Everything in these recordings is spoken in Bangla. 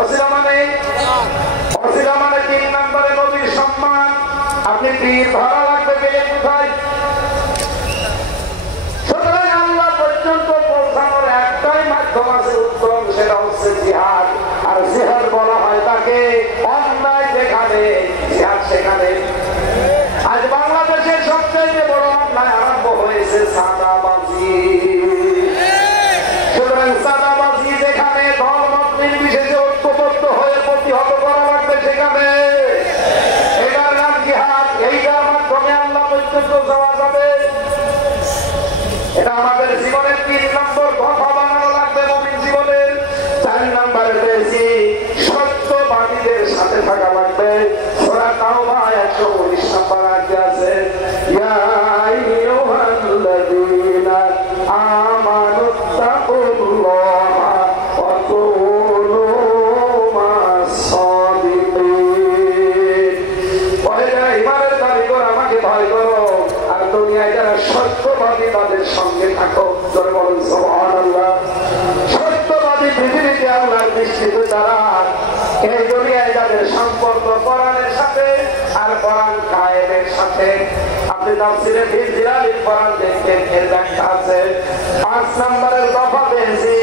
ওসিলা মানে 3 নম্বরে নবীর সম্মান। আপনি তীর ধরা লাগবে গেলে কোথায়? সুতরাং আল্লাহ পর্যন্ত পৌঁছানোর একটাই মাধ্যম আছে উত্তম, সেটা হচ্ছে জিহাদ। আর জিহাদ বলা হয় তাকে অন্যায় যেখানে জিহাদ সেখানে। আজ বাংলাদেশের সবচেয়ে বড় অন্যায় আরম্ভ হয়েছে চাঁদাবাজি। সুতরাং চাঁদাবাজি যেখানে ধর্মমত নির্বিশেষে ঐক্যবদ্ধ হয়ে প্রতিহত করা লাগবে সেখানে। এটার নাম জিহাদ। এইটার মাধ্যমে আল্লাহ পর্যন্ত যাওয়া যাবে। এটা আমাদের জীবনের 3 নম্বর কথা বানানো লাগবে মুমিন জীবনের। 4 নম্বরে পেয়েছি সত্যবাদীদের সাথে থাকা লাগবে। সূরা তাওবা 119 নম্বর আয়াতে আছে, ইয়া আইয়ুহাল্লাযীনা আমানুত্তাকুল্লাহা ওয়া কুনু মাস-সাদিকিন। ওহে যারা ঈমানের দাবি করো, আমাকে ভয় করো, আর দুনিয়ায় যারা সত্যবাদী তাদের সঙ্গে থাকো। জোরে বলুন সুবহানাল্লাহ। সত্যবাদী পৃথিবীতে আল্লাহর দৃষ্টিতে যারা, এই দুনিয়ায় যাদের সম্পর্ক কোরআনের সাথে আর কোরআন কায়েমের সাথে। আপনি তাফসীরে ফিল জিলালিল কোরআন দেখেন, এর ব্যাখ্যা আছে। 5 নম্বরের দফা পেয়েছি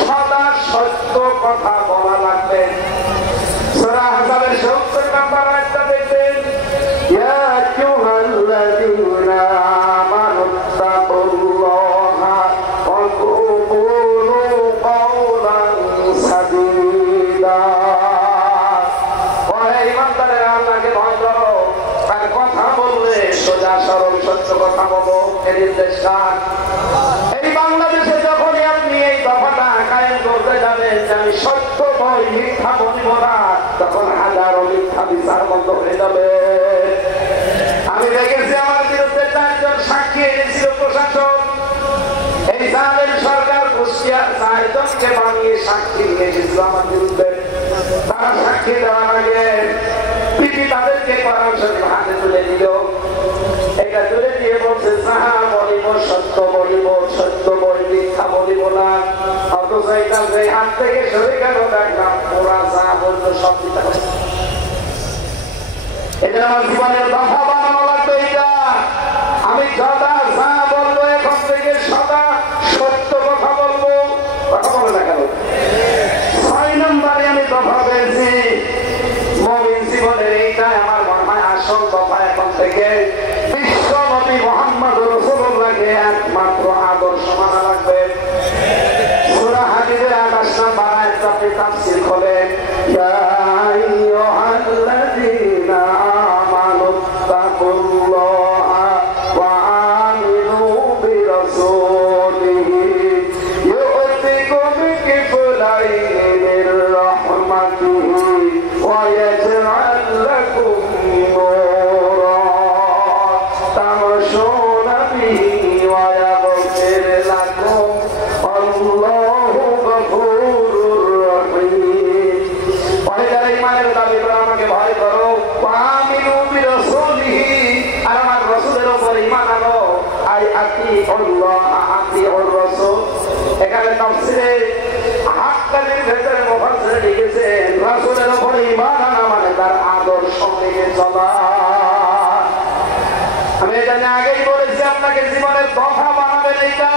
সদা সত্য কথা বলা লাগবে। সূরা আহজাবের 70 নম্বর আয়াতটা দেখবেন, ইয়া আইয়ুহাল্লাযীনা আমানুত্তাকুল্লাহা ওয়া কুলু কাওলান সাদীদা। ওহে ঈমানদারেরা, আল্লাহকে ভয় করো, আর কথা বললে সোজা সরল সত্য কথা বলো। এর নির্দেশ কার? এই বাংলাদেশে যখনই আপনি এই দফাটা কায়েম করতে যাবেন যে আমি সত্য বই মিথ্যা বলিব না, তখন হাজারো মিথ্যা বিচার বন্ধ হয়ে যাবে। আমি দেখেছি আমার বিরুদ্ধে 4 জন সাক্ষী এনেছিল প্রশাসন। এই জালেম সরকার কুষ্টিয়ার 4 জনকে বানিয়ে সাক্ষী নিয়ে এসেছিল আমার বিরুদ্ধে। তারা সাক্ষী দেওয়ার আগে পিপি তাদেরকে কোরআন শরীফ হাতে তুলে দিল। এটা তুলে দিয়ে বলছে, যাহা বলিব সত্য বলিব, সত্য বলি মিথ্যা বলিব না। অথচ এটা যে হাত থেকে সরে গেল, দেখলাম ওরা যা বললো সব মিথ্যা। এটা আমার জীবনের দফা বানানো লাগবে। এটা আমি সদা যা বলবো এখন থেকে সদা সত্য কথা বলবো। কথা বলে না কেন? 6 নম্বরে আমি দফা পেয়েছি মুমিন জীবনের। এইটাই আমার মনে হয় আসল দফা। এখন থেকে বিশ্ব নবী মুহাম্মদ রাসূলুল্লাহকে একমাত্র আদর্শ মানা লাগবে। সূরা হাদীদের 28 নম্বর আয়াত আপনি তাফসীর করেন, ইয়া আইয়ুহাল্লাযীনা আমানুত্তাকুল্লাহা ওয়া আমিনু বিরাসূলিহি ইউতিকুম কিফলাইনি মির রাহমাতিহি ওয়া ইয়াজআল লাকুম নূরান তামশুনা বিহি ওয়া ইয়াগফির লাকুম আল্লাহু গফুরুর রহিম। পয়লার ঈমানের দাবি করে আমাকে ভয় করো, আমিনু বিরাসূলিহি, আর আমার রাসূলের উপর ঈমান আনো। আই আতিউল্লাহ আতিউর রাসূল। এখানে তাফসীরে হাক্কানির ভেতরে মুফাসসির লিখেছেন, রাসূলের উপর ঈমান আনা মানে তার আদর্শ মেনে চলা। আমি এটা আগেই বলেছি আপনাকে জীবনের দফা বানাবেন। এইটা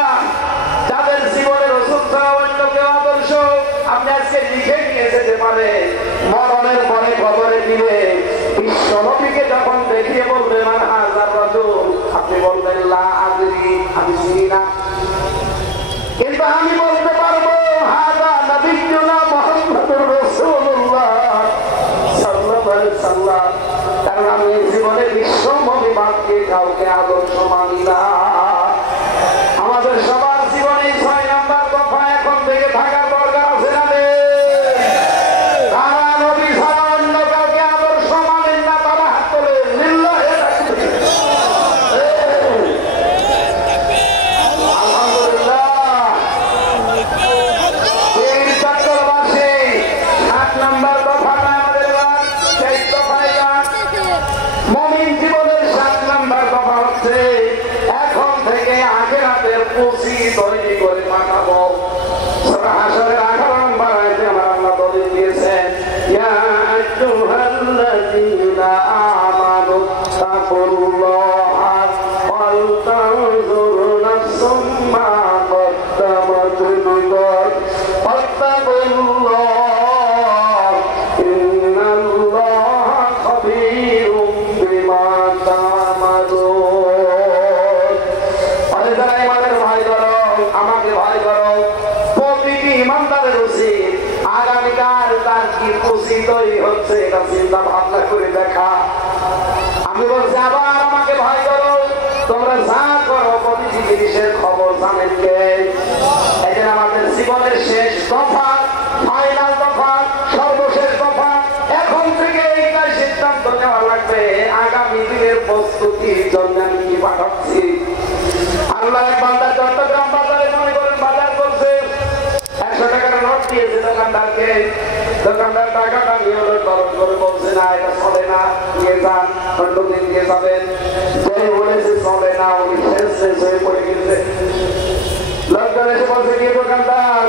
যাদের জীবনের রাসূল ছাড়া অন্য কেউ আদর্শ, আপনি আজকে লিখে নিয়ে যেতে পারে, মরণের পরে কবরে দিবে। বিশ্ব নবীকে যখন দেখিয়ে বলবে মান হাযার রাজুল, আপনি বলবেন লা আদরি, আমি চিনি না। কিন্তু আমি বলতে পারবো হাযা নবিয়্যুনা মুহাম্মাদুর রাসূলুল্লাহ সাল্লাল্লাহু আলাইহি ওয়াসাল্লাম। কারণ আমি জীবনে বিশ্ব নবী বাদকে কাউকে আদর্শ মানি না। আমাদের সবার জীবনে 6 নম্বর দফা এখন থেকে থাকার দরকার আছে না? তারা নবী ছাড়া অন্য কাউকে আদর্শ মানেন না, তারা হাত তোলেন। লিল্লাহি তাকবীর। আলহামদুলিল্লাহ। এই চক্রবাসী 7 নম্বর দফাটা আমাদের সেই দফায় মুমিন জীবনের 7 নম্বর দফা হচ্ছে হচ্ছে এটা চিন্তা ভাবনা করে দেখা। আমি বলছি আবার আমাকে ভয় করো, তোমরা যা করো প্রতিটি জিনিসের খবর জানেন কে? এই আমাদের জীবনের শেষ দফা, ফাইনাল দফা, সর্বশেষ দফা। এখন থেকে এইটাই সিদ্ধান্ত নেওয়া লাগবে আগামী দিনের প্রস্তুতির জন্য আমি কি পাঠাচ্ছি। আল্লাহ এক বান্দা চট্টগ্রাম বাজারে মনে করেন বাজার করছে, 100 টাকার নোট দিয়েছে দোকানদারকে। দোকানদার টাকাটা নিয়ে খরচ করে বলছে না এটা চলে না, নিয়ে যান, অন্যদিন নিয়ে যাবেন। যে বলেছে চলে না উনি শেষ হয়ে পড়ে গেছে। লোকজন এসে বলছে কি দোকানদার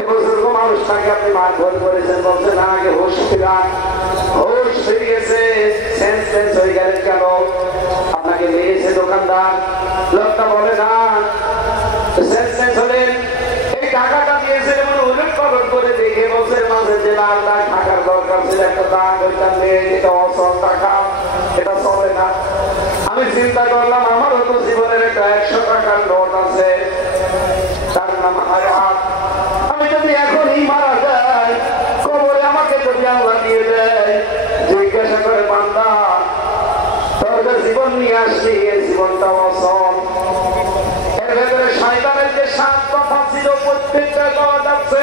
এ বুজুর্গ মানুষটাকে আপনি মারধর করেছেন? বলছে না আগে হুশ ফিরান। হুশ ফিরে গেছে, সেন্স হয়ে গেলেন কেন? আপনাকে নিয়েছে দোকানদার। লোকটা বলে না সেন্স হলেন, এই টাকাটা দিয়েছে এমন উল্লেখ কলট করে দেখে বলছে মাঝে যে লাল দাগ থাকার দরকার ছিল একটা দাগ, ওইটা নেই, এটা অচল টাকা, এটা চলে না। আমি চিন্তা করলাম আমারও তো জীবনের একটা 100 টাকার নোট আছে, তার নাম হায়াত। আমি যদি এখনই মারা যাই, কবরে আমাকে যদি আল্লাহ দিয়ে দেয়, জিজ্ঞাসা করে বান্দা তোর জীবন নিয়ে আসলি, এই জীবনটা অচল। এর ভেতরে শয়তানের যে 7 দফা ছিল প্রত্যেকটা পাওয়া যাচ্ছে।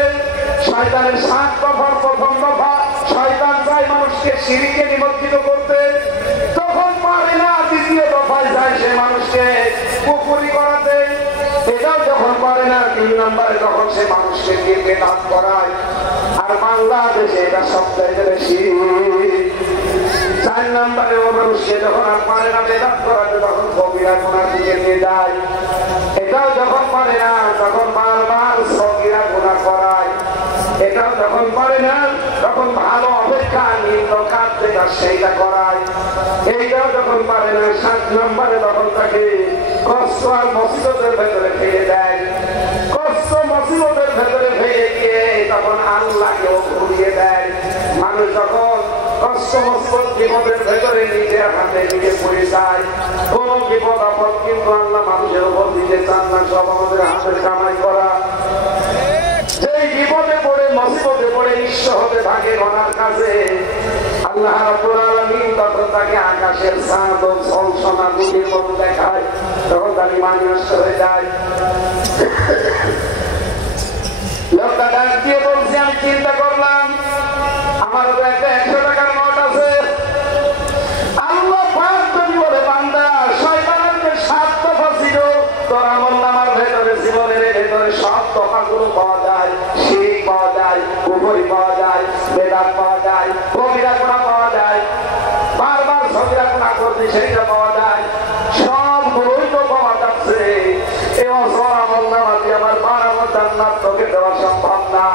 শয়তানের 7 দফার প্রথম দফা, শয়তান চায় মানুষকে শিরকে নিমজ্জিত করতে, তখন পারে না। দ্বিতীয় দফায় যায় সে মানুষকে কুফরি করাতে, এটাও যখন পারে না। 3 নম্বরে যখন সে মানুষকে দিয়ে বেদাত করায়, আর বাংলাদেশে এটা সবচাইতে বেশি। 4 নম্বরে ও মানুষকে যখন আর পারে না বেদাত করাতে, তখন কবিরা গুনার দিকে নিয়ে যায়। এটাও যখন পারে না, তখন বারবার সগীরা গুনাহ করায়। এটাও যখন পারে না, তখন ভালো অপেক্ষা নিম্ন কাজ যেটা সেইটা করায়। এইটাও যখন পারে না, 7 নম্বরে তখন তাকে কষ্ট আর মুসিবতের ভেতরে ফেলে দেয়। কষ্ট মুসিবতের ভেতরে ফেলে দিয়ে তখন আল্লাহকেও ঘুরিয়ে দেয়। মানুষ যখন কষ্ট মুসিবত বিপদের ভেতরে নিজের হাতে নিজে পড়ে যায়, কোন বিপদ আপদ কিন্তু আল্লাহ মানুষের উপর দিতে চান না, সব আমাদের হাতের কামাই করা। যেই বিপদে পড়ে মুসিবতে পড়ে নিঃস্ব হতে থাকে ওনার কাছে, আল্লাহ রাব্বুল আলামিন তখন তাকে আকাশের চাঁদ ও ঝলসনা দুটির মতো দেখায়, তখন তার ঈমান নষ্ট হয়ে যায়। লোকটা ডাক দিয়ে বলছে আমি চিন্তা করলাম আমারও তো একটা 100 টাকার নোট আছে। আল্লাহ পাক যদি বলে বান্দা শয়তানের যে 7 দফা ছিল তোর আমলনামার ভেতরে, জীবনের ভেতরে সব দফাগুলো পাওয়া যায়। শিরক পাওয়া যায়, কুফরি পাওয়া যায়, বেদাত পাওয়া যায়, কবিরা গুনাহ পাওয়া যায়, বারবার সগীরা গুনাহ করতে সেটা পাওয়া যায়। সবগুলোই তো পাওয়া যাচ্ছে। এই অসর আমলনামা দিয়ে আমার বানানো জান্নাত তোকে দেওয়া সম্ভব না।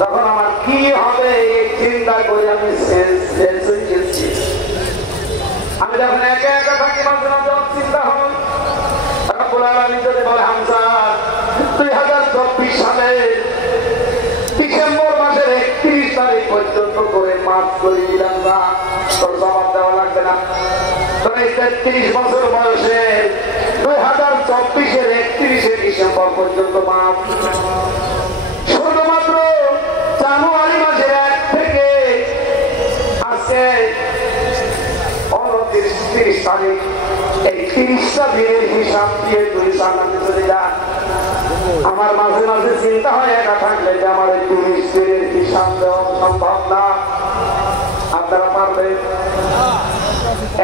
তখন আমার কি হবে এই চিন্তা করে আমি আমি যখন একা একা থাকি মাঝে মাঝে চিন্তা হয় রাব্বুল আলামিন যদি বলে হামজা 2024 সালে ডিসেম্বর মাসের 31 তারিখ পর্যন্ত করে মাফ করে দিলাম না, তোর জবাব দেওয়া লাগবে না। তোর এই 33 বছর বয়সে 2024-এর 31শে ডিসেম্বর পর্যন্ত মাফ। শুধুমাত্র জানুয়ারি মাসের 1 থেকে আজকে 29-30 তারিখ, এই 30টা দিনের হিসাব দিয়ে তুই জানাতে চলে যা। আমার মাঝে মাঝে চিন্তা হয় একা থাকলে যে আমার এই 30 দিনের হিসাব দেওয়া সম্ভব না। আপনারা পারবেন?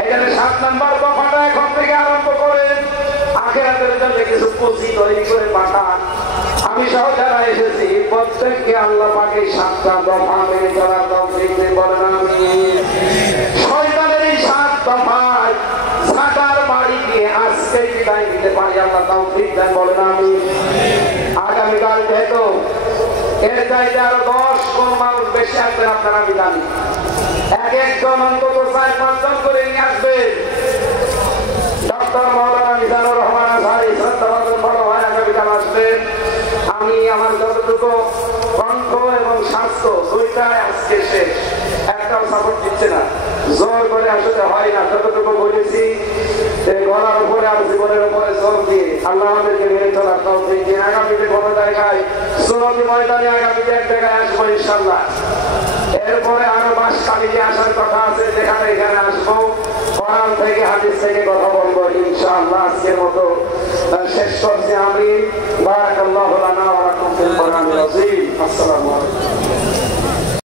এখানে 7 নম্বর দফাটা এখন থেকে আরম্ভ করেন, আখিরাতের জন্য কিছু পুঁজি তৈরি করে পাঠান। আমি সহ যারা এসেছি প্রত্যেককে আল্লাহ পাকের 7টা দফা মেনে চলার তৌফিক দিন, বলেন আমিন। শয়তানের এই 7 দফায় ছাতার বাড়ি দিয়ে আজকে বিদায় দিতে পারি, আল্লাহ তৌফিক দেন, বলেন আমিন। আগামীকাল যেহেতু এর চাইতে আরো 10 কোন মানুষ বেশি আসবেন, আপনারা আমি জানি। এক একজন অন্তত 4-5 জন করে নিয়ে আসবেন। ডক্টর মাওলানা মিজানুর রহমান আজহারী শ্রদ্ধাভাজন বড় ভাই আগামীকাল আসবেন। আমি আমার যতটুকু দুটো কণ্ঠ এবং স্বাস্থ্য দুইটাই আজকে শেষ, একটাও সাপোর্ট দিচ্ছে না। জোর করে আসলে হয় না, যতটুকু বলেছি গলার উপরে আর জীবনের উপরে জোর দিয়ে আল্লাহ আমাদেরকে মেনে চলার তৌফিক দিন। আগামীতে কোনো জায়গায় সুন্নতি ময়দানে আগামীতে এক জায়গায় আসবো ইনশাআল্লাহ। এরপরে আরো মাস কালিয়ে আসার কথা আছে, যেখানে এখানে আসবো, কোরআন থেকে হাদিস থেকে কথা বলবো ইনশাআল্লাহ। আজকের মতো শেষ করছি আমি। বারাকাল্লাহু লানা ওয়া লাকুম ফিল কোরআনিল আযীম। আসসালামু আলাইকুম।